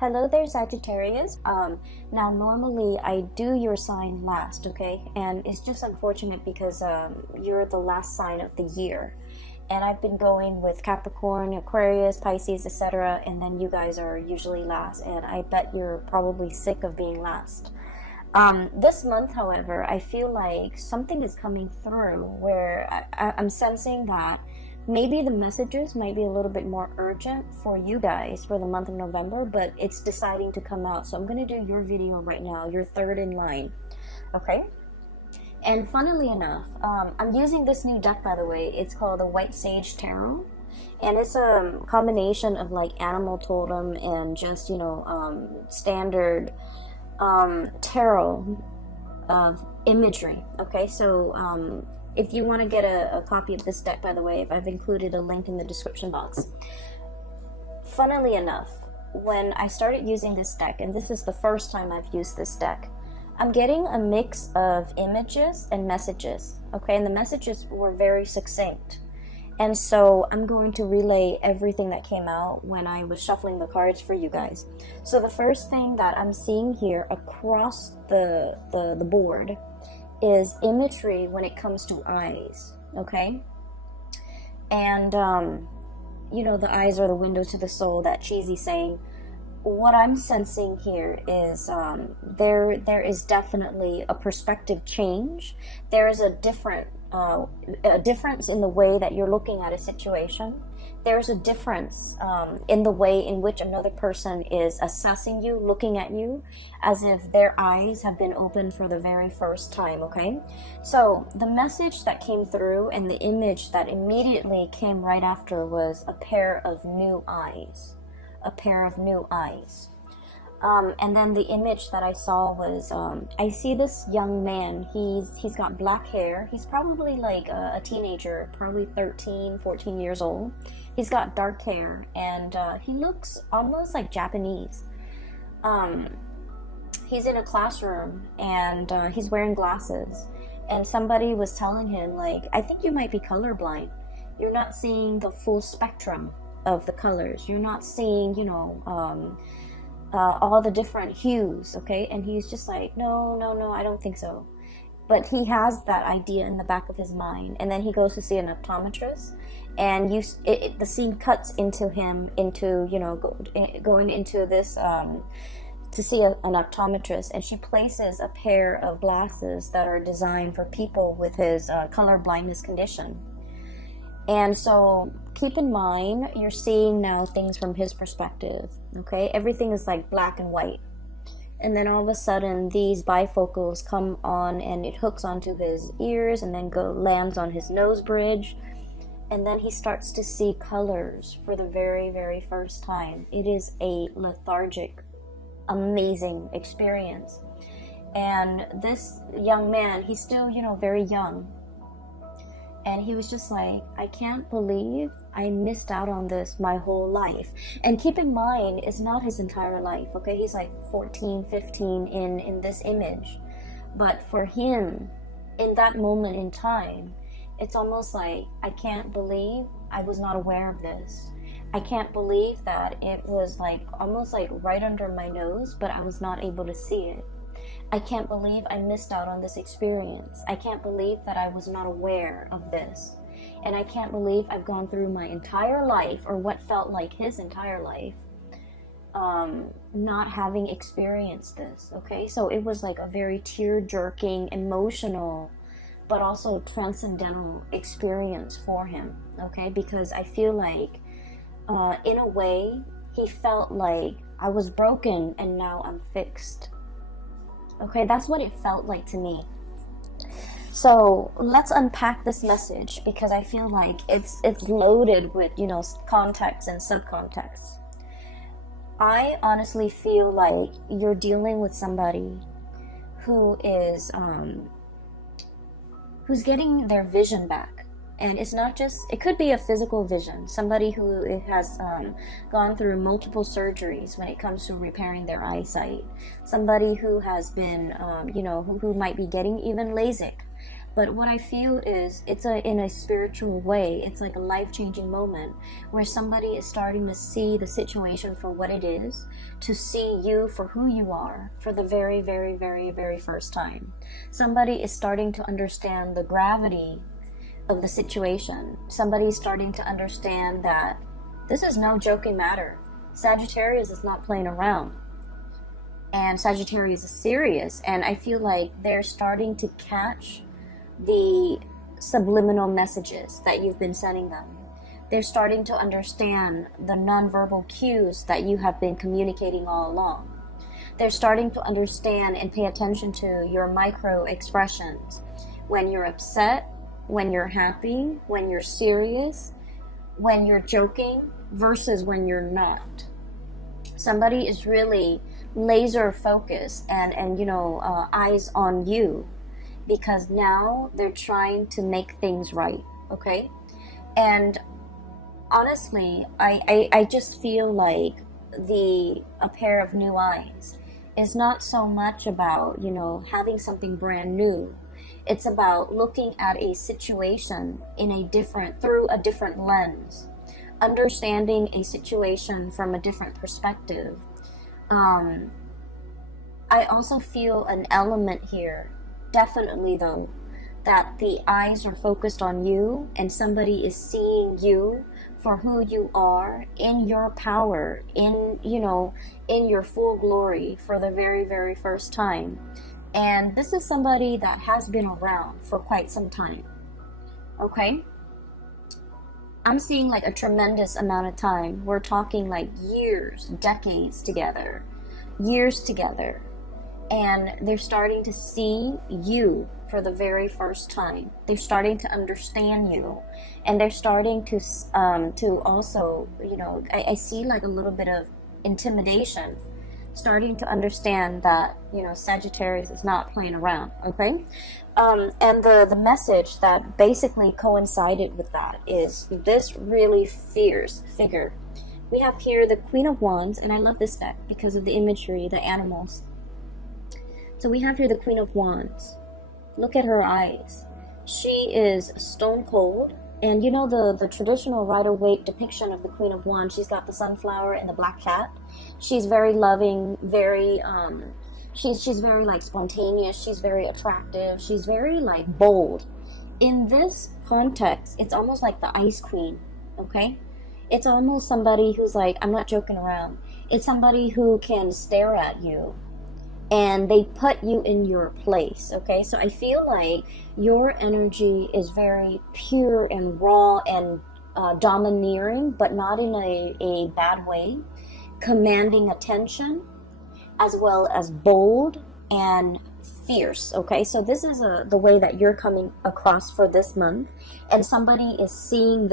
Hello there, Sagittarius. Now normally I do your sign last, okay? And it's just unfortunate because you're the last sign of the year. And I've been going with Capricorn, Aquarius, Pisces, etc. And then you guys are usually last. And I bet you're probably sick of being last. This month, however, I feel like something is coming through where I'm sensing that maybe the messages might be a little bit more urgent for you guys for the month of November, but it's deciding to come out. So I'm going to do your video right now. You're third in line. Okay? And funnily enough, I'm using this new deck, by the way. It's called the White Sage Tarot. And it's a combination of like animal totem and just, standard tarot imagery. Okay, so if you want to get a copy of this deck, by the way, I've included a link in the description box. Funnily enough, when I started using this deck, and this is the first time I've used this deck, I'm getting a mix of images and messages. Okay, and the messages were very succinct. And so I'm going to relay everything that came out when I was shuffling the cards for you guys. So the first thing that I'm seeing here across the board is imagery when it comes to eyes, okay? And, the eyes are the windows to the soul, that cheesy saying. What I'm sensing here is there is definitely a perspective change. There is a difference in the way that you're looking at a situation. There's a difference in the way in which another person is assessing you, looking at you, as if their eyes have been opened for the very first time, okay? So the message that came through and the image that immediately came right after was a pair of new eyes. A pair of new eyes. And then the image that I saw was, I see this young man. He's got black hair. He's probably like a teenager, probably 13, 14 years old. He's got dark hair, and he looks almost like Japanese. He's in a classroom, and he's wearing glasses. And somebody was telling him, like, I think you might be colorblind. You're not seeing the full spectrum of the colors. You're not seeing, all the different hues, okay? And he's just like, no, I don't think so. But he has that idea in the back of his mind, and then he goes to see an optometrist, and the scene cuts into him going into this to see an optometrist, and she places a pair of glasses that are designed for people with his color blindness condition. And so keep in mind, you're seeing now things from his perspective, okay? Everything is like black and white. And then all of a sudden, these bifocals come on, and it hooks onto his ears and then lands on his nose bridge. And then he starts to see colors for the very, very first time. It is a lethargic, amazing experience. And this young man, he's still, very young. And he was just like, I can't believe I missed out on this my whole life. And keep in mind, it's not his entire life, okay? He's like 14, 15 in this image. But for him, in that moment in time, it's almost like, I can't believe I was not aware of this. I can't believe that it was like almost like right under my nose, but I was not able to see it. I can't believe I missed out on this experience. I can't believe that I was not aware of this. And I can't believe I've gone through my entire life, or what felt like his entire life, not having experienced this, okay? So it was like a very tear-jerking, emotional, but also transcendental experience for him, okay? Because I feel like, in a way, he felt like I was broken and now I'm fixed. Okay, that's what it felt like to me. So let's unpack this message, because I feel like it's loaded with, context and subcontext. I honestly feel like you're dealing with somebody who is who's getting their vision back. And it's not just, it could be a physical vision, somebody who has gone through multiple surgeries when it comes to repairing their eyesight, somebody who has been, who might be getting even LASIK. But what I feel is it's in a spiritual way. It's like a life-changing moment where somebody is starting to see the situation for what it is, to see you for who you are for the very, very, very, very first time. Somebody is starting to understand the gravity of the situation. Somebody is starting to understand that this is no joking matter. Sagittarius is not playing around. And Sagittarius is serious. And I feel like they're starting to catch the subliminal messages that you've been sending them. They're starting to understand the nonverbal cues that you have been communicating all along. They're starting to understand and pay attention to your micro expressions. When you're upset, when you're happy, when you're serious, when you're joking versus when you're not. Somebody is really laser focused and eyes on you, because now they're trying to make things right, okay? And honestly, I just feel like a pair of new eyes is not so much about, having something brand new. It's about looking at a situation through a different lens, understanding a situation from a different perspective. I also feel an element here, definitely though, that the eyes are focused on you and somebody is seeing you for who you are, in your power, in your full glory for the very, very first time. And this is somebody that has been around for quite some time, okay? I'm seeing like a tremendous amount of time. We're talking like years, decades together, years together. And they're starting to see you for the very first time. They're starting to understand you, and they're starting to also, I see like a little bit of intimidation, starting to understand that, Sagittarius is not playing around, okay? And the message that basically coincided with that is this really fierce figure. We have here the Queen of Wands, and I love this deck because of the imagery, the animals. So we have here the Queen of Wands. Look at her eyes. She is stone cold. And the traditional Rider-Waite depiction of the Queen of Wands, she's got the sunflower and the black cat. She's very loving, very, she's very like spontaneous. She's very attractive. She's very like bold. In this context, it's almost like the Ice Queen, okay? It's almost somebody who's like, I'm not joking around. It's somebody who can stare at you and they put you in your place, okay? So I feel like your energy is very pure and raw and domineering, but not in a bad way, commanding attention, as well as bold and fierce, okay? So this is the way that you're coming across for this month, and somebody is seeing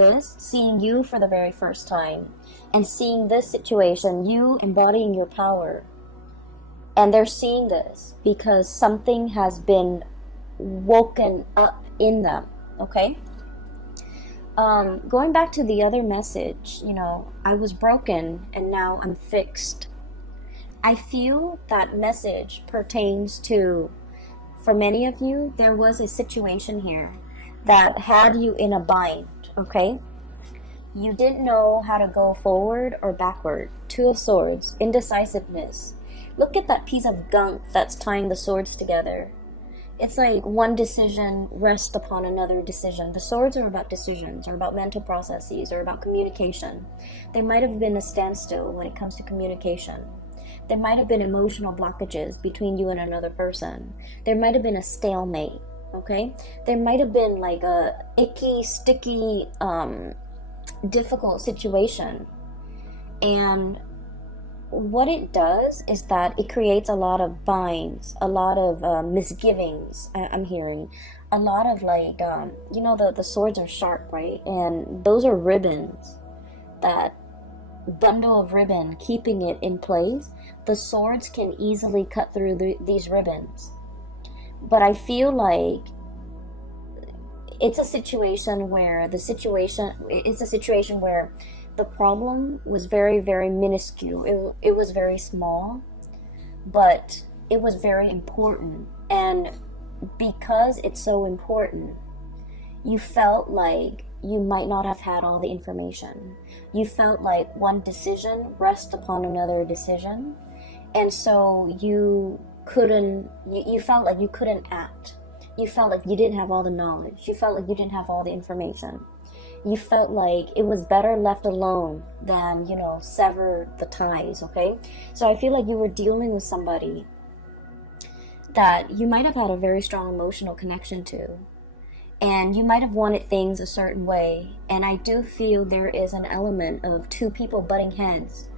you for the very first time, and seeing this situation, you embodying your power. And they're seeing this because something has been woken up in them, okay? Going back to the other message, I was broken and now I'm fixed. I feel that message pertains to, for many of you, there was a situation here that had you in a bind, okay? You didn't know how to go forward or backward. Two of Swords, indecisiveness. Look at that piece of gunk that's tying the swords together. It's like one decision rests upon another decision. The swords are about decisions, or about mental processes, or about communication. There might have been a standstill when it comes to communication. There might have been emotional blockages between you and another person. There might have been a stalemate, okay? There might have been like a icky, sticky, difficult situation. And what it does is that it creates a lot of binds, a lot of misgivings. I'm hearing a lot of like, the swords are sharp, right? And those are ribbons, that bundle of ribbon keeping it in place. The swords can easily cut through these ribbons. But I feel like it's a situation where the problem was very, very minuscule. It was very small, but it was very important. And because it's so important, you felt like you might not have had all the information. You felt like one decision rests upon another decision, and so you felt like you couldn't act. You felt like you didn't have all the knowledge. You felt like you didn't have all the information. You felt like it was better left alone than, sever the ties, okay? So I feel like you were dealing with somebody that you might have had a very strong emotional connection to, and you might have wanted things a certain way, and I do feel there is an element of two people butting heads,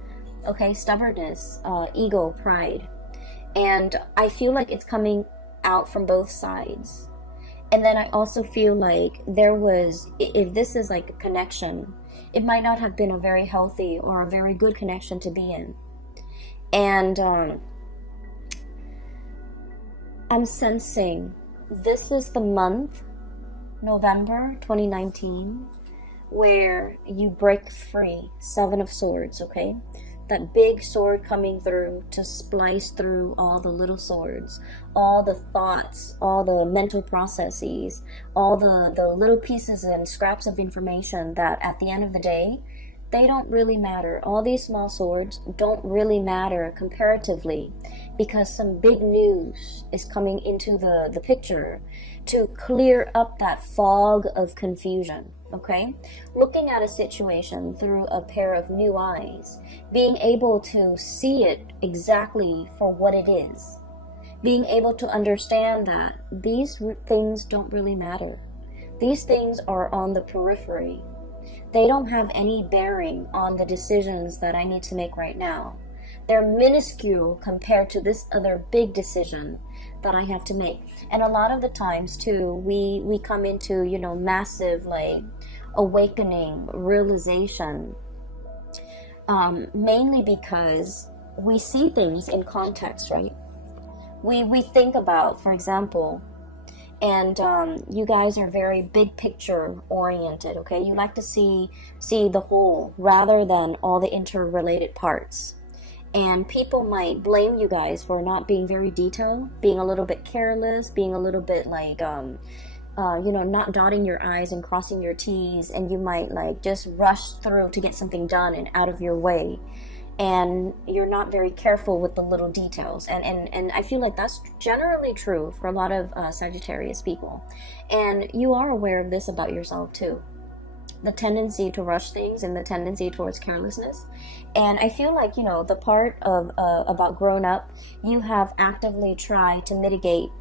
okay? Stubbornness, ego, pride, and I feel like it's coming out from both sides. And then I also feel like if this is like a connection, it might not have been a very healthy or a very good connection to be in. And I'm sensing this is the month, November 2019, where you break free. Seven of Swords, okay? That big sword coming through to splice through all the little swords, all the thoughts, all the mental processes, all the little pieces and scraps of information that at the end of the day, they don't really matter. All these small swords don't really matter comparatively, because some big news is coming into the picture to clear up that fog of confusion. Okay, looking at a situation through a pair of new eyes, being able to see it exactly for what it is, being able to understand that these things don't really matter. These things are on the periphery. They don't have any bearing on the decisions that I need to make right now. They're minuscule compared to this other big decision that I have to make. And a lot of the times too, we come into, massive like awakening, realization, mainly because we see things in context, right? We think about, for example, and you guys are very big picture oriented, okay? You like to see the whole rather than all the interrelated parts. And people might blame you guys for not being very detailed, being a little bit careless, being a little bit like, not dotting your I's and crossing your T's, and you might like just rush through to get something done and out of your way. And you're not very careful with the little details. And I feel like that's generally true for a lot of Sagittarius people. And you are aware of this about yourself too. The tendency to rush things and the tendency towards carelessness. And I feel like, the part of about grown up, you have actively tried to mitigate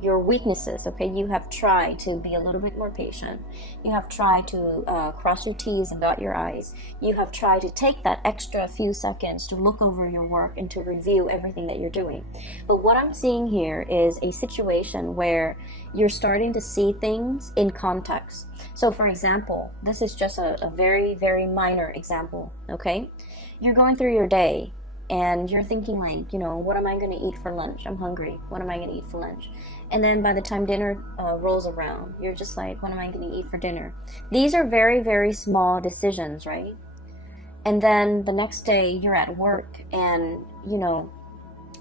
your weaknesses, okay? You have tried to be a little bit more patient. You have tried to cross your T's and dot your I's. You have tried to take that extra few seconds to look over your work and to review everything that you're doing. But what I'm seeing here is a situation where you're starting to see things in context. So for example, this is just a very, very minor example, okay? You're going through your day and you're thinking like, what am I going to eat for lunch? I'm hungry. What am I going to eat for lunch? And then by the time dinner rolls around, you're just like, what am I going to eat for dinner? These are very, very small decisions, right? And then the next day you're at work and,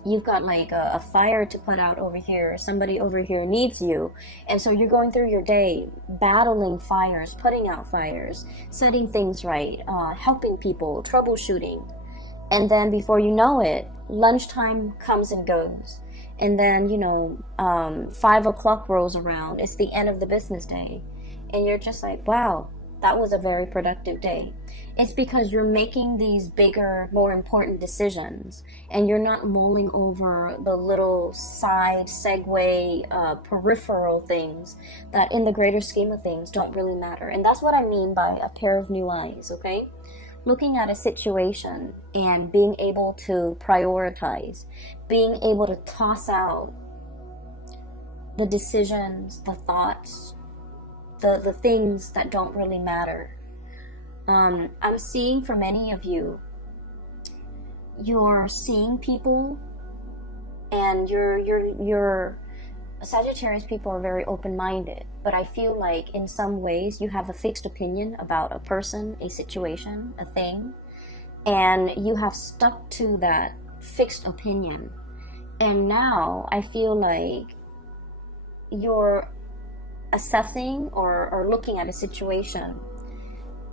you've got like a fire to put out over here. Somebody over here needs you. And so you're going through your day battling fires, putting out fires, setting things right, helping people, troubleshooting. And then before you know it, lunchtime comes and goes. And then, 5 o'clock rolls around. It's the end of the business day. And you're just like, wow, that was a very productive day. It's because you're making these bigger, more important decisions. And you're not mulling over the little side, segue, peripheral things that in the greater scheme of things don't really matter. And that's what I mean by a pair of new eyes, okay? Looking at a situation and being able to prioritize, being able to toss out the decisions, the thoughts, the things that don't really matter. I'm seeing for many of you, you're seeing people and you're Sagittarius people are very open-minded, but I feel like in some ways you have a fixed opinion about a person, a situation, a thing, and you have stuck to that fixed opinion. And now I feel like you're assessing or looking at a situation,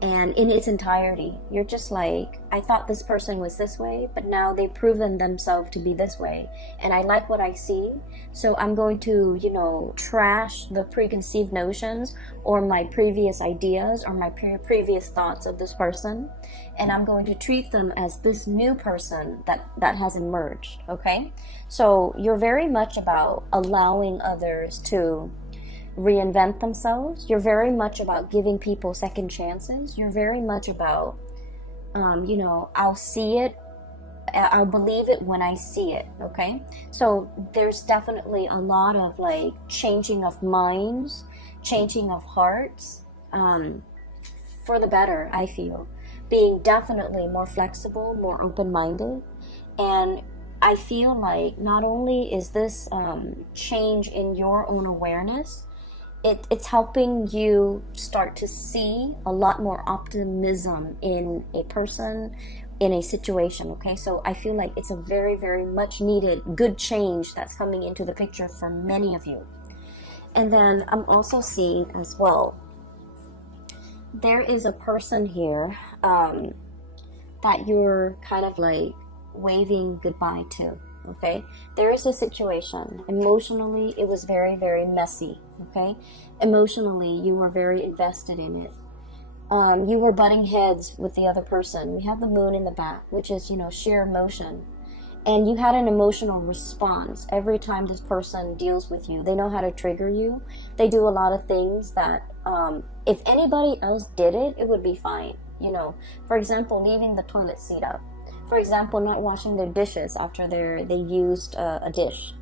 and in its entirety, you're just like, I thought this person was this way, but now they've proven themselves to be this way, and I like what I see, so I'm going to, you know, trash the preconceived notions or my previous ideas or my previous thoughts of this person, and I'm going to treat them as this new person that has emerged. Okay, so you're very much about allowing others to reinvent themselves. You're very much about giving people second chances. You're very much about, you know, I'll see it, I'll believe it when I see it. Okay, so there's definitely a lot of like changing of minds, changing of hearts, for the better. I feel being definitely more flexible, more open-minded, and I feel like not only is this change in your own awareness, it's helping you start to see a lot more optimism in a person, in a situation. Okay, so I feel like it's a very, very much needed good change that's coming into the picture for many of you. And then I'm also seeing as well, there is a person here that you're kind of like waving goodbye to. Okay, there is a situation. Emotionally, it was very, very messy. Okay, emotionally, you were very invested in it. You were butting heads with the other person. We have the moon in the back, which is, you know, sheer emotion. And you had an emotional response every time this person deals with you. They know how to trigger you. They do a lot of things that if anybody else did it, it would be fine. You know, for example, leaving the toilet seat up. For example, not washing their dishes after they used a dish.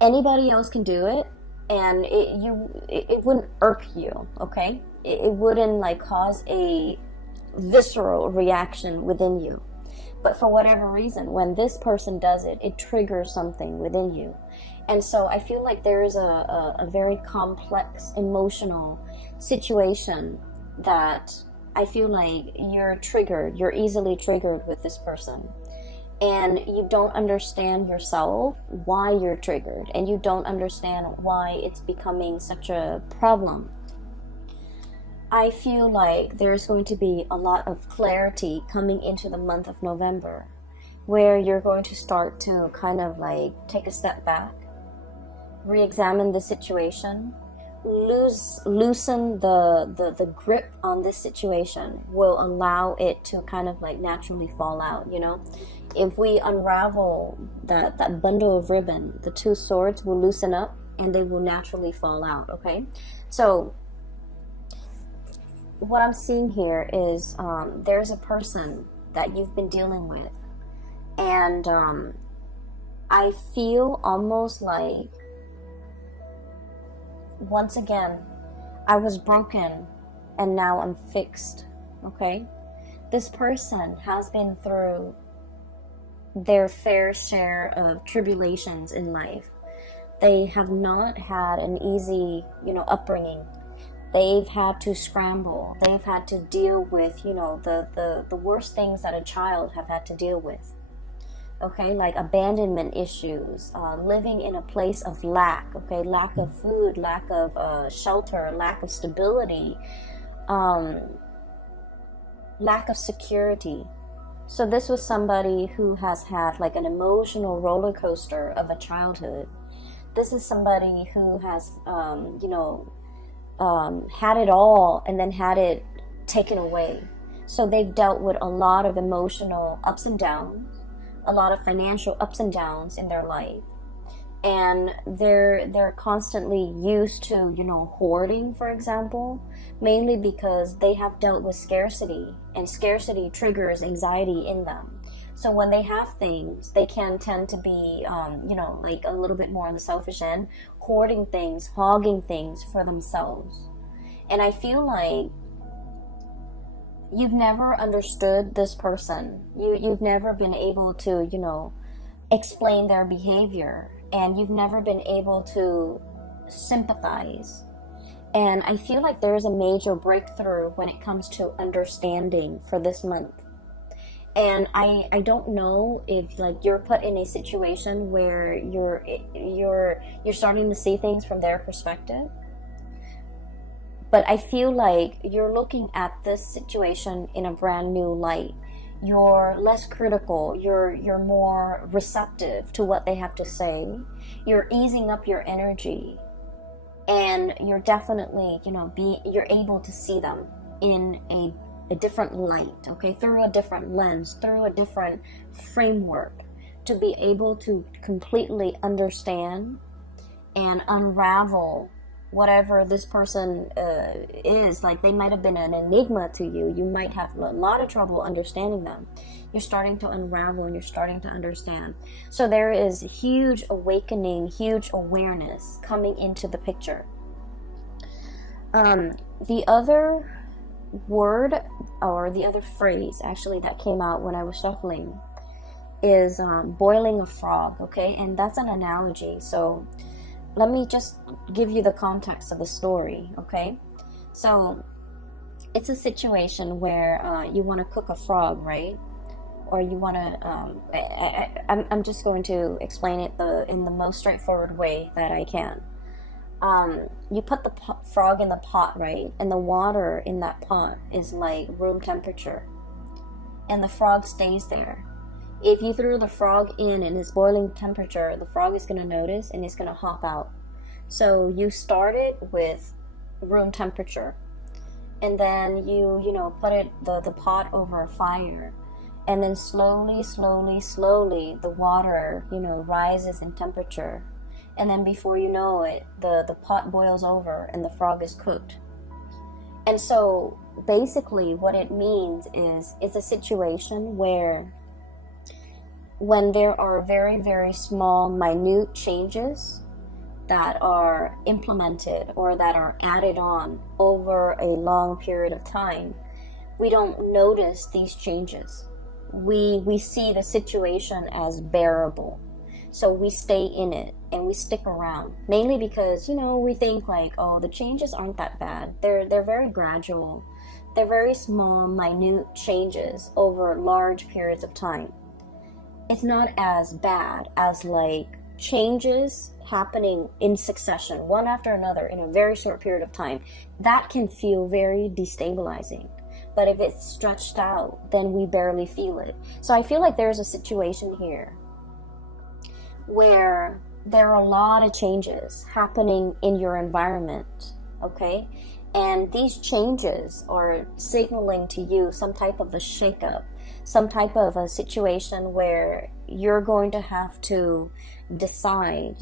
Anybody else can do it, and it wouldn't irk you. Okay, it wouldn't like cause a visceral reaction within you. But for whatever reason, when this person does it, it triggers something within you. And so I feel like there is a very complex emotional situation that I feel like you're easily triggered with this person. And you don't understand yourself why you're triggered, and you don't understand why it's becoming such a problem. I feel like there's going to be a lot of clarity coming into the month of November, where you're going to start to kind of like take a step back, re-examine the situation, loosen the grip on this situation will allow it to kind of like naturally fall out. You know, if we unravel that bundle of ribbon, the two swords will loosen up and they will naturally fall out. Okay, so what I'm seeing here is there's a person that you've been dealing with, and I feel almost like, once again, I was broken and now I'm fixed. Okay, this person has been through their fair share of tribulations in life. They have not had an easy, you know, upbringing. They've had to scramble. They've had to deal with, you know, the worst things that a child have had to deal with. Okay, like abandonment issues, living in a place of lack. Okay, lack of food, lack of shelter, lack of stability, lack of security. So this was somebody who has had like an emotional roller coaster of a childhood. This is somebody who has, you know, had it all and then had it taken away. So they've dealt with a lot of emotional ups and downs, a lot of financial ups and downs in their life, and they're constantly used to, you know, hoarding, for example, mainly because they have dealt with scarcity, and scarcity triggers anxiety in them. So when they have things, they can tend to be, you know, like a little bit more on the selfish end, hoarding things, hogging things for themselves. And I feel like you've never understood this person. You've never been able to, you know, explain their behavior, and you've never been able to sympathize. And I feel like there is a major breakthrough when it comes to understanding for this month. And I don't know if like you're put in a situation where you're starting to see things from their perspective, but I feel like you're looking at this situation in a brand new light. You're less critical, you're more receptive to what they have to say. You're easing up your energy, and you're definitely, you're able to see them in a different light, okay, through a different lens, through a different framework, to be able to completely understand and unravel whatever this person is. Like, they might have been an enigma to you. You might have a lot of trouble understanding them. You're starting to unravel and you're starting to understand. So there is huge awakening, huge awareness coming into the picture. The other word, or the other phrase actually, that came out when I was shuffling is boiling a frog, okay? And that's an analogy. So let me just give you the context of the story, okay? So it's a situation where you want to cook a frog, right? Or you want to, I'm just going to explain it in the most straightforward way that I can. You put the frog in the pot, right? And the water in that pot is like room temperature. And the frog stays there. If you threw the frog in and it's boiling temperature, the frog is going to notice and it's going to hop out. So you start it with room temperature. And then you put the pot over a fire. And then slowly, the water, rises in temperature. And then before you know it, the pot boils over and the frog is cooked. And so basically what it means is it's a situation where when there are very, very small, minute changes that are implemented or that are added on over a long period of time, we don't notice these changes. We see the situation as bearable. So we stay in it and we stick around, mainly because, we think like, oh, the changes aren't that bad. They're very gradual. They're very small, minute changes over large periods of time. It's not as bad as like changes happening in succession, one after another, in a very short period of time. That can feel very destabilizing. But if it's stretched out, then we barely feel it. So I feel like there's a situation here where there are a lot of changes happening in your environment, okay? And these changes are signaling to you some type of a shakeup, some type of a situation where you're going to have to decide,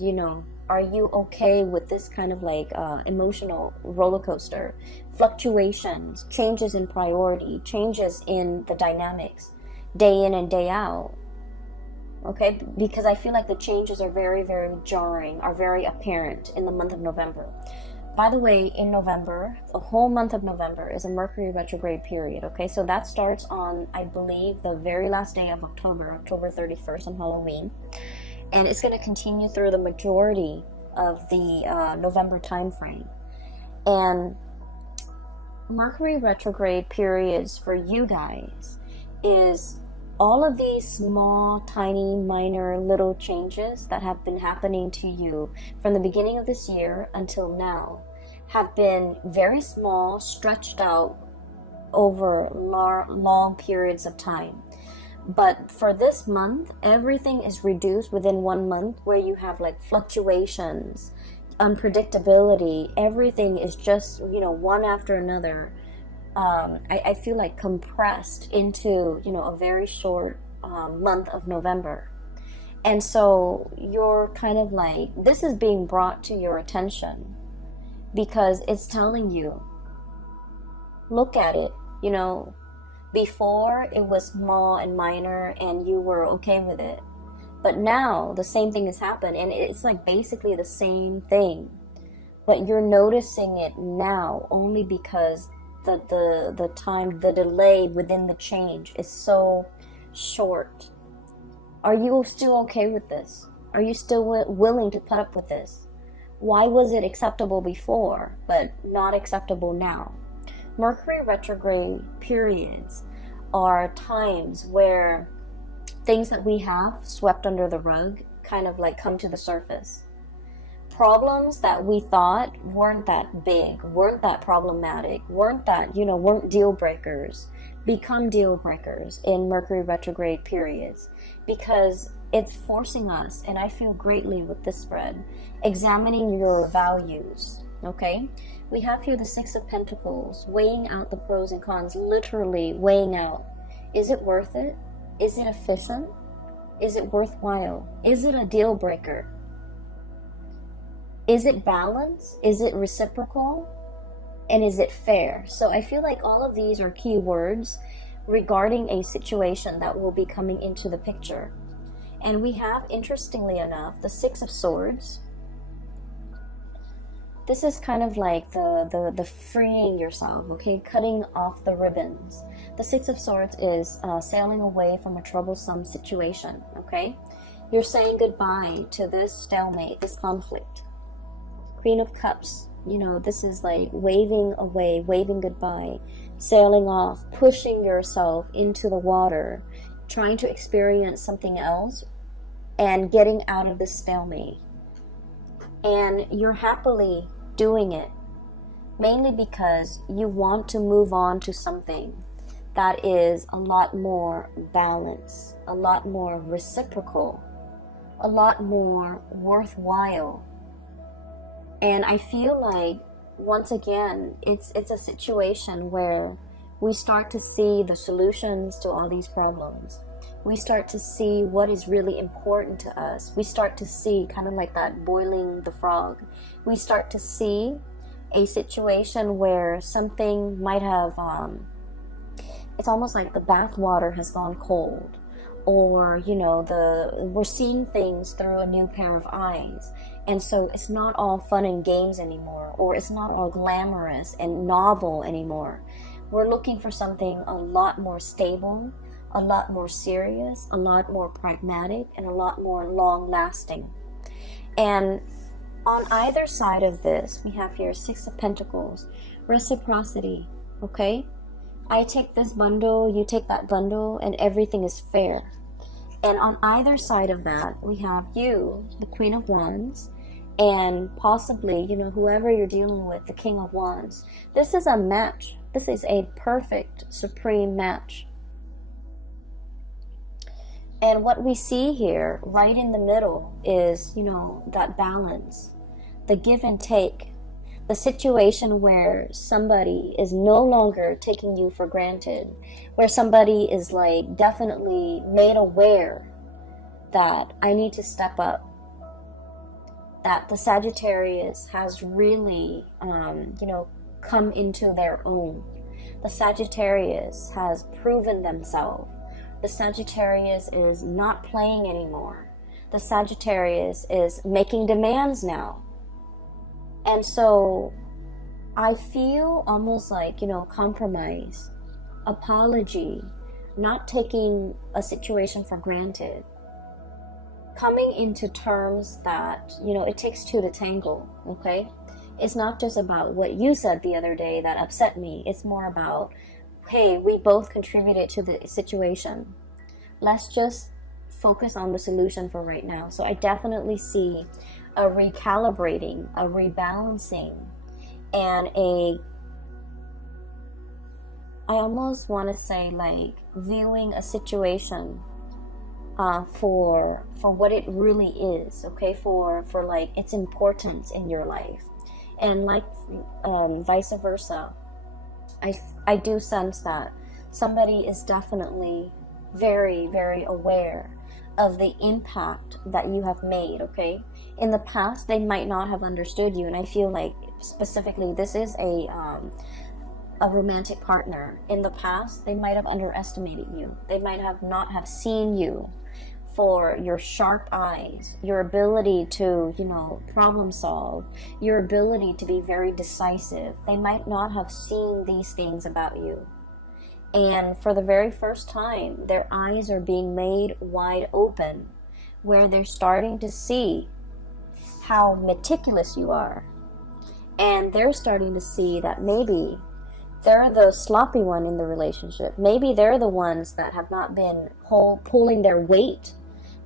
are you okay with this kind of like emotional roller coaster, fluctuations, changes in priority, changes in the dynamics, day in and day out. Okay, because I feel like the changes are very, very jarring, are very apparent in the month of November. By the way, in November, the whole month of November is a Mercury retrograde period, okay? So that starts on, I believe, the very last day of October 31st on Halloween. And it's going to continue through the majority of the November time frame. And Mercury retrograde periods for you guys is all of these small, tiny, minor, little changes that have been happening to you from the beginning of this year until now have been very small, stretched out over long periods of time. But for this month, everything is reduced within 1 month, where you have like fluctuations, unpredictability. Everything is just, one after another. I feel like compressed into, a very short month of November. And so you're kind of like, this is being brought to your attention because it's telling you, look at it, before it was small and minor and you were okay with it. But now the same thing has happened and it's like basically the same thing. But you're noticing it now only because the time, the delay within the change is so short. Are you still okay with this? Are you still willing to put up with this? Why was it acceptable before but not acceptable now? Mercury retrograde periods are times where things that we have swept under the rug kind of like come to the surface. Problems that we thought weren't that big, weren't that problematic, weren't that, weren't deal breakers, become deal breakers in Mercury retrograde periods, because it's forcing us, and I feel greatly with this spread, examining your values, okay? We have here the Six of Pentacles, weighing out the pros and cons, literally weighing out. Is it worth it? Is it efficient? Is it worthwhile? Is it a deal breaker? Is it balanced? Is it reciprocal? And is it fair? So I feel like all of these are key words regarding a situation that will be coming into the picture. And we have, interestingly enough, the Six of Swords. This is kind of like the freeing yourself, okay? Cutting off the ribbons. The Six of Swords is sailing away from a troublesome situation, okay? You're saying goodbye to this stalemate, this conflict. Queen of Cups, this is like waving away, waving goodbye, sailing off, pushing yourself into the water, trying to experience something else, and getting out of this stalemate. And you're happily doing it, mainly because you want to move on to something that is a lot more balanced, a lot more reciprocal, a lot more worthwhile. And I feel like, once again, it's a situation where we start to see the solutions to all these problems. We start to see what is really important to us. We start to see, kind of like that boiling the frog, we start to see a situation where something might have, it's almost like the bath water has gone cold. Or, we're seeing things through a new pair of eyes. And so it's not all fun and games anymore, or it's not all glamorous and novel anymore. We're looking for something a lot more stable, a lot more serious, a lot more pragmatic, and a lot more long-lasting. And on either side of this, we have here Six of Pentacles, reciprocity, okay? I take this bundle, you take that bundle, and everything is fair. And on either side of that, we have you, the Queen of Wands, and possibly, whoever you're dealing with, the King of Wands. This is a match. This is a perfect, supreme match. And what we see here, right in the middle, is, that balance, the give and take, the situation where somebody is no longer taking you for granted, where somebody is like definitely made aware that I need to step up, that the Sagittarius has really, come into their own. The Sagittarius has proven themselves. The Sagittarius is not playing anymore. The Sagittarius is making demands now. And so I feel almost like, compromise, apology, not taking a situation for granted, coming into terms that, it takes two to tango, okay? It's not just about what you said the other day that upset me. It's more about, hey, we both contributed to the situation. Let's just focus on the solution for right now. So I definitely see a recalibrating, a rebalancing, and I almost want to say like viewing a situation for what it really is, okay, for like its importance in your life. And like vice versa, I do sense that somebody is definitely very, very aware of the impact that you have made, okay? In the past, they might not have understood you, and I feel like specifically this is a romantic partner. In the past, they might have underestimated you. They might have not have seen you for your sharp eyes, your ability to, problem solve, your ability to be very decisive. They might not have seen these things about you. And for the very first time, their eyes are being made wide open, where they're starting to see how meticulous you are. And they're starting to see that maybe they're the sloppy one in the relationship. Maybe they're the ones that have not been pulling their weight.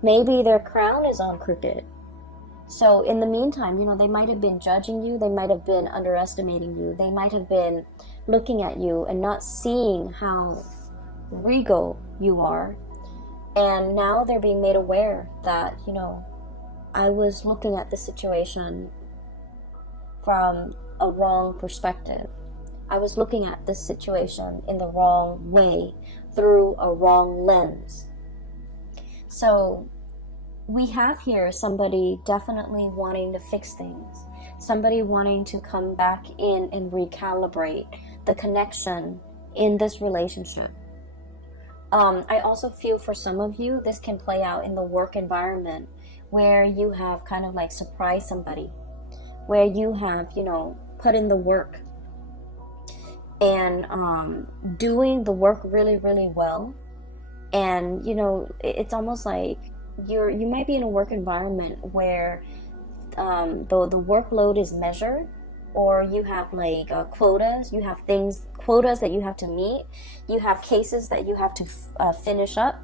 Maybe their crown is on crooked. So in the meantime, you know, they might have been judging you. They might have been underestimating you. They might have been looking at you and not seeing how regal you are. And now they're being made aware that, you know, I was looking at the situation from a wrong perspective. I was looking at this situation in the wrong way, through a wrong lens. So we have here somebody definitely wanting to fix things, somebody wanting to come back in and recalibrate the connection in this relationship. I also feel for some of you, this can play out in the work environment where you have kind of like surprised somebody, where you have, you know, put in the work and doing the work really, really well. And, you know, it's almost like you might be in a work environment where the workload is measured, or you have like quotas, you have quotas that you have to meet, you have cases that you have to finish up.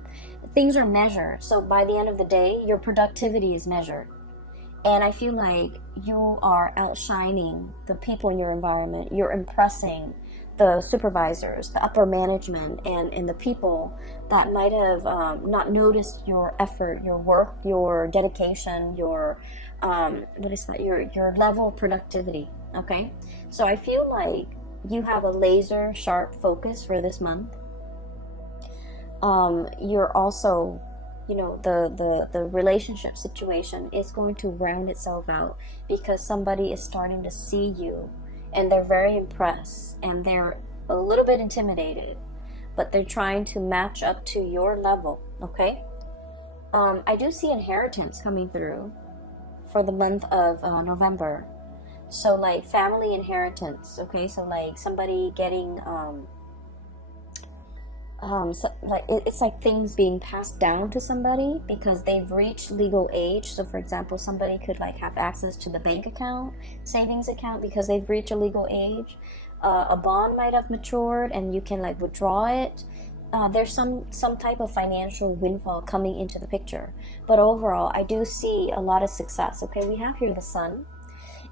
Things are measured, so by the end of the day your productivity is measured. And I feel like you are outshining the people in your environment. You're impressing the supervisors, the upper management, and the people that might have not noticed your effort, your work, your dedication, your your level of productivity. Okay, so I feel like you have a laser sharp focus for this month. You're also, you know, the relationship situation is going to round itself out because somebody is starting to see you and they're very impressed and they're a little bit intimidated, but they're trying to match up to your level. Okay, I do see inheritance coming through for the month of November. So like family inheritance. Okay, so like somebody getting it's like things being passed down to somebody because they've reached legal age. So for example, somebody could like have access to the bank account, savings account, because they've reached a legal age. A bond might have matured and you can like withdraw it. There's some type of financial windfall coming into the picture, but overall I do see a lot of success. Okay, we have here the sun,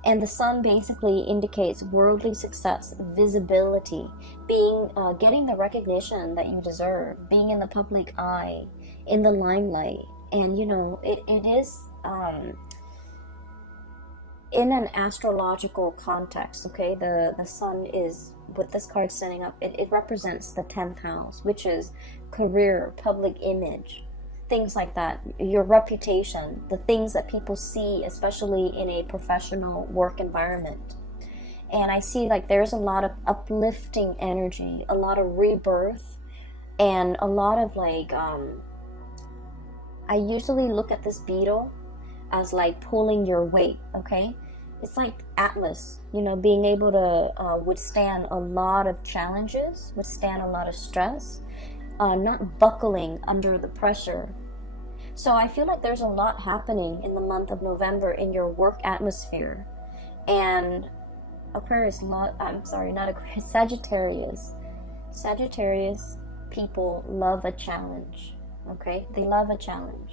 and the sun basically indicates worldly success, visibility, being getting the recognition that you deserve, being in the public eye, in the limelight. And you know, it is in an astrological context. Okay, the sun is, with this card standing up, it represents the 10th house, which is career, public image, things like that, your reputation, the things that people see, especially in a professional work environment. And I see like there's a lot of uplifting energy, a lot of rebirth, and a lot of like I usually look at this beetle as like pulling your weight. Okay, it's like Atlas, you know, being able to withstand a lot of challenges, withstand a lot of stress, not buckling under the pressure. So I feel like there's a lot happening in the month of November in your work atmosphere. And Aquarius, I'm sorry, not Aquarius, Sagittarius. Sagittarius people love a challenge. Okay, they love a challenge.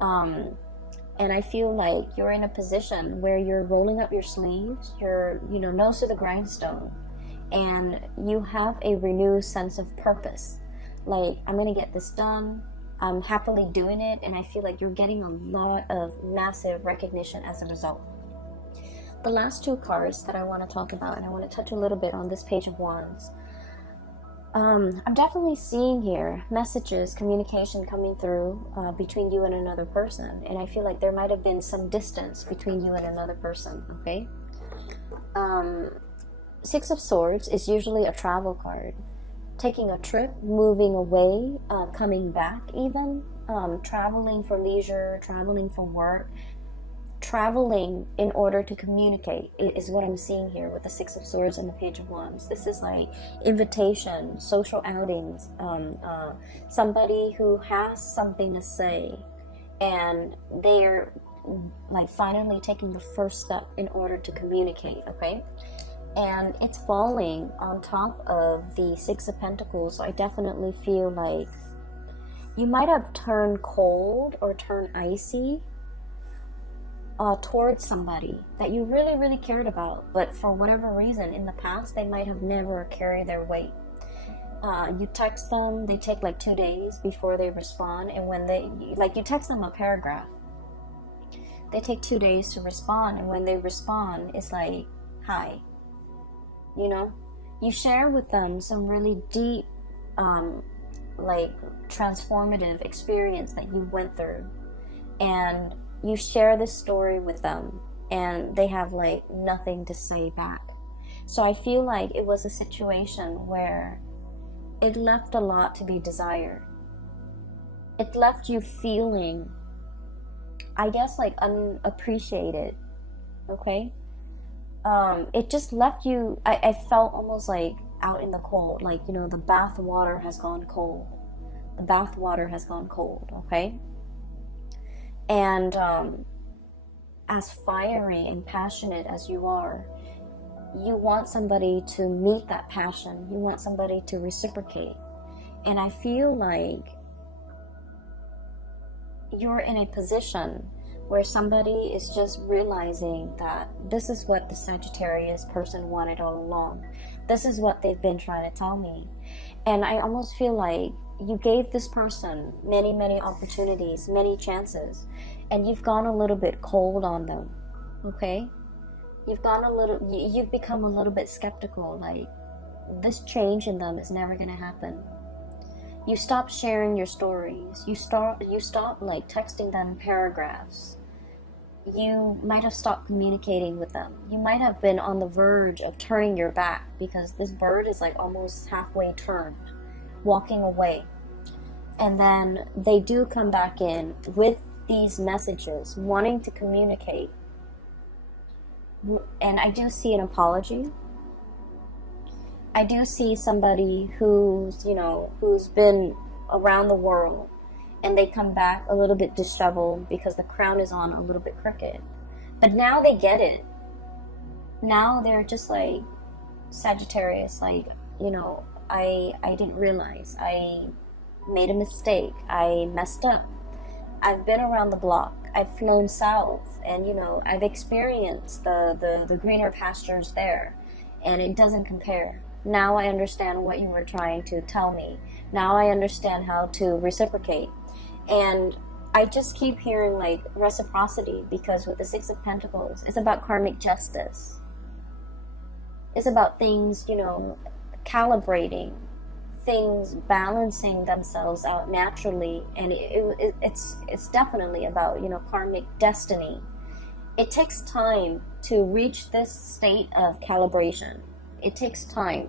And I feel like you're in a position where you're rolling up your sleeves, you're, you know, nose to the grindstone, and you have a renewed sense of purpose. Like, I'm gonna get this done, I'm happily doing it, and I feel like you're getting a lot of massive recognition as a result. The last two cards that I want to talk about, and I want to touch a little bit on this Page of Wands. I'm definitely seeing here messages, communication coming through between you and another person, and I feel like there might have been some distance between you and another person. Okay, Six of Swords is usually a travel card, taking a trip, moving away, coming back, even traveling for leisure, traveling for work, traveling in order to communicate is what I'm seeing here with the Six of Swords and the Page of Wands. This is like invitation, social outings, somebody who has something to say and they're like finally taking the first step in order to communicate. Okay, and it's falling on top of the Six of Pentacles. So I definitely feel like you might have turned cold or turned icy towards somebody that you really, really cared about, but for whatever reason in the past they might have never carried their weight. You text them, they take like 2 days before they respond, and when they, like, you text them a paragraph, they take 2 days to respond, and when they respond, it's like, hi. You know, you share with them some really deep, like, transformative experience that you went through, and you share this story with them, and they have like nothing to say back. So I feel like it was a situation where it left a lot to be desired. It left you feeling, I guess, like unappreciated. Okay? It just left you, I felt almost like out in the cold, like, you know, the bath water has gone cold. The bath water has gone cold, okay? And as fiery and passionate as you are, you want somebody to meet that passion. You want somebody to reciprocate. And I feel like you're in a position where somebody is just realizing that this is what the Sagittarius person wanted all along. This is what they've been trying to tell me. And I almost feel like you gave this person many, many opportunities, many chances, and you've gone a little bit cold on them, okay? You've become a little bit skeptical, like, this change in them is never gonna happen. You stop sharing your stories. You stop like texting them paragraphs. You might have stopped communicating with them. You might have been on the verge of turning your back, because this bird is like almost halfway turned, walking away. And then they do come back in with these messages, wanting to communicate. And I do see an apology. I do see somebody who's, you know, who's been around the world, and they come back a little bit disheveled because the crown is on a little bit crooked. But now they get it. Now they're just like, Sagittarius, like, you know, I didn't realize. I made a mistake. I messed up. I've been around the block. I've flown south, and, you know, I've experienced the greener pastures there, and it doesn't compare. Now I understand what you were trying to tell me. Now I understand how to reciprocate. And I just keep hearing like reciprocity, because with the Six of Pentacles, it's about karmic justice. It's about things, you know, calibrating, things balancing themselves out naturally. And it's definitely about, you know, karmic destiny. It takes time to reach this state of calibration. It takes time.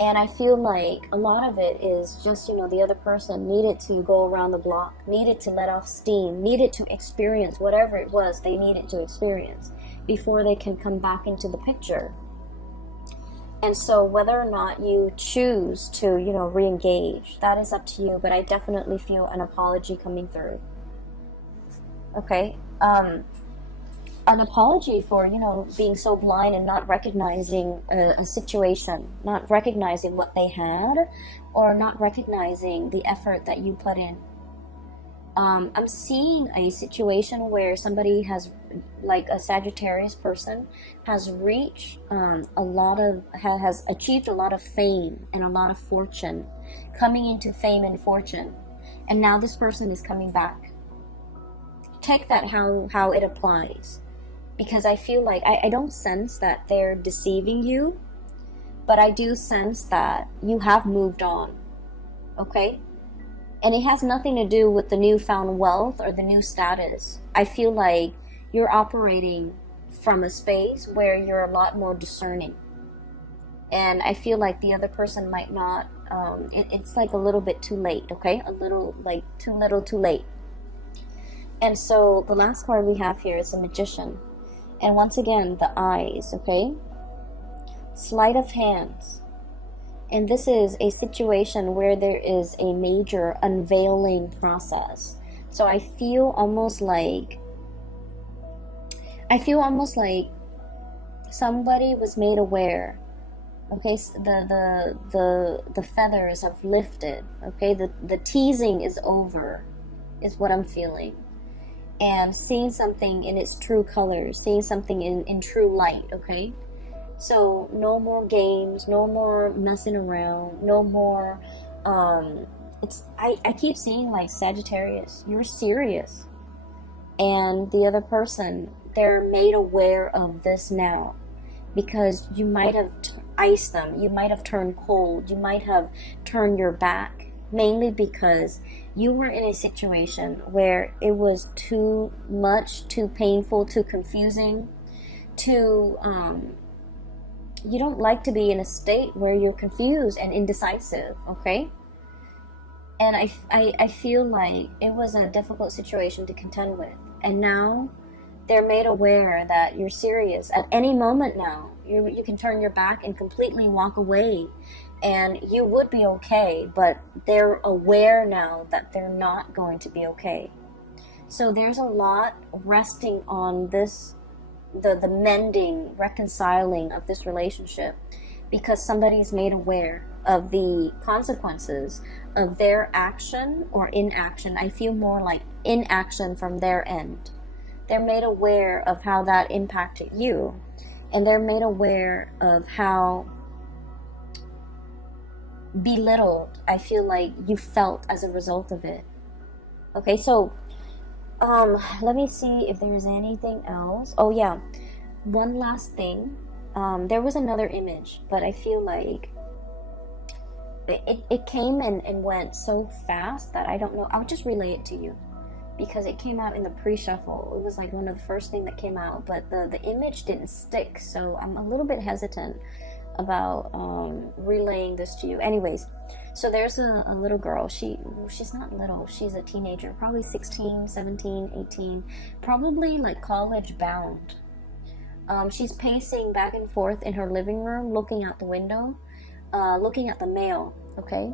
And I feel like a lot of it is just, you know, the other person needed to go around the block, needed to let off steam, needed to experience whatever it was they needed to experience before they can come back into the picture. And so whether or not you choose to, you know, re-engage, that is up to you. But I definitely feel an apology coming through. Okay? An apology for, you know, being so blind and not recognizing a situation, not recognizing what they had, or not recognizing the effort that you put in. I'm seeing a situation where somebody has, like a Sagittarius person, has reached has achieved a lot of fame and a lot of fortune, coming into fame and fortune, and now this person is coming back. Take that how it applies. Because I feel like, I don't sense that they're deceiving you, but I do sense that you have moved on, okay? And it has nothing to do with the newfound wealth or the new status. I feel like you're operating from a space where you're a lot more discerning. And I feel like the other person might not, it's like a little bit too late, okay? A little, like, too little too late. And so the last card we have here is the Magician. And once again, the eyes, okay? Sleight of hands. And this is a situation where there is a major unveiling process. So I feel almost like somebody was made aware. Okay, so the feathers have lifted. Okay, the teasing is over, is what I'm feeling. And seeing something in its true colors, seeing something in true light, okay? So no more games, no more messing around, no more I keep seeing like Sagittarius, you're serious. And the other person, they're made aware of this now, because you might have iced them, you might have turned cold, you might have turned your back, mainly because you were in a situation where it was too much, too painful, too confusing, too you don't like to be in a state where you're confused and indecisive, okay? And I feel like it was a difficult situation to contend with. And now they're made aware that you're serious. At any moment now, you can turn your back and completely walk away, and you would be okay, but they're aware now that they're not going to be okay. So there's a lot resting on this, the mending, reconciling of this relationship, because somebody's made aware of the consequences of their action or inaction. I feel more like inaction from their end. They're made aware of how that impacted you, and they're made aware of how belittled I feel like you felt as a result of it. Okay, so let me see if there's anything else. Oh yeah, one last thing. There was another image, but I feel like it came and went so fast that I don't know. I'll just relay it to you, because it came out in the pre-shuffle. It was like one of the first things that came out, but the image didn't stick, so I'm a little bit hesitant about relaying this to you. Anyways, so there's a little girl. She's not little, she's a teenager, probably 16, 17, 18, probably like college bound. She's pacing back and forth in her living room, looking out the window, looking at the mail, okay?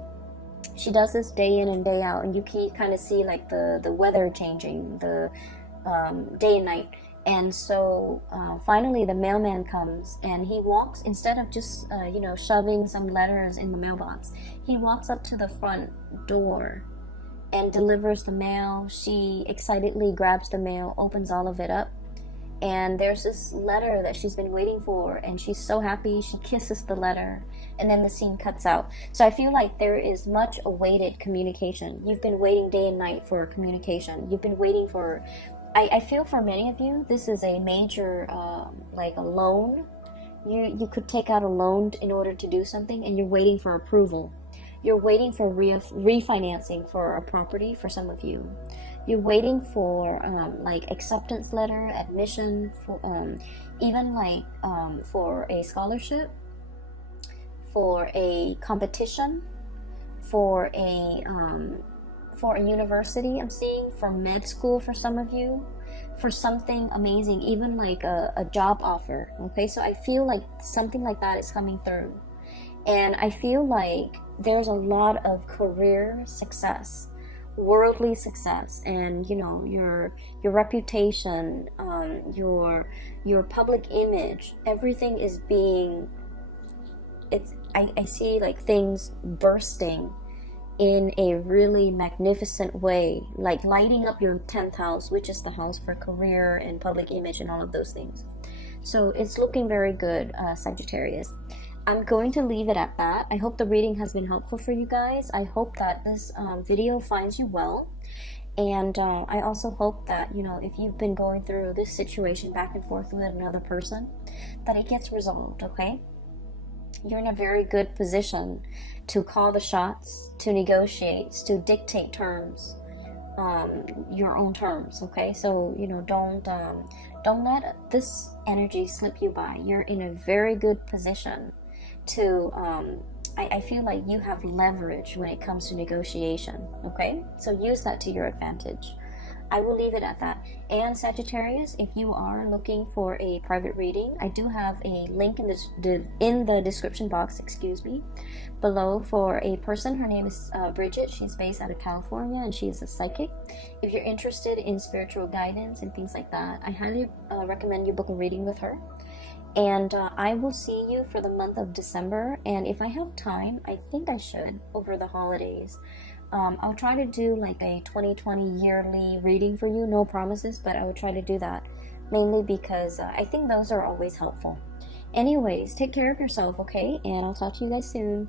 She does this day in and day out, and you can kind of see like the weather changing, the day and night. And so finally the mailman comes, and he walks, instead of just shoving some letters in the mailbox, he walks up to the front door and delivers the mail. She excitedly grabs the mail, opens all of it up, and there's this letter that she's been waiting for, and she's so happy. She kisses the letter, and then the scene cuts out. So I feel like there is much awaited communication. You've been waiting day and night for communication. You've been waiting for, I feel for many of you, this is a major, like a loan. You could take out a loan in order to do something, and you're waiting for approval. You're waiting for refinancing for a property for some of you. You're waiting for like acceptance letter, admission, for, even like for a scholarship, for a competition, for a university. I'm seeing for med school for some of you, for something amazing, even like a job offer. Okay, so I feel like something like that is coming through, and I feel like there's a lot of career success, worldly success, and your reputation, your public image, everything is being, I see like things bursting in a really magnificent way, like lighting up your 10th house, which is the house for career and public image and all of those things. So it's looking very good, Sagittarius. I'm going to leave it at that. I hope the reading has been helpful for you guys. I hope that this video finds you well. And I also hope that, if you've been going through this situation back and forth with another person, that it gets resolved, okay? You're in a very good position to call the shots, to negotiate, to dictate terms, your own terms, okay? So, don't let this energy slip you by. You're in a very good position to, I feel like you have leverage when it comes to negotiation, okay? So use that to your advantage. I will leave it at that. And Sagittarius, if you are looking for a private reading, I do have a link in the description box, below, for a person. Her name is Bridget. She's based out of California, and she is a psychic. If you're interested in spiritual guidance and things like that, I highly recommend you book a reading with her. And I will see you for the month of December. And if I have time, I think I should over the holidays. I'll try to do like a 2020 yearly reading for you. No promises, but I would try to do that mainly because I think those are always helpful. Anyways, take care of yourself, okay? And I'll talk to you guys soon.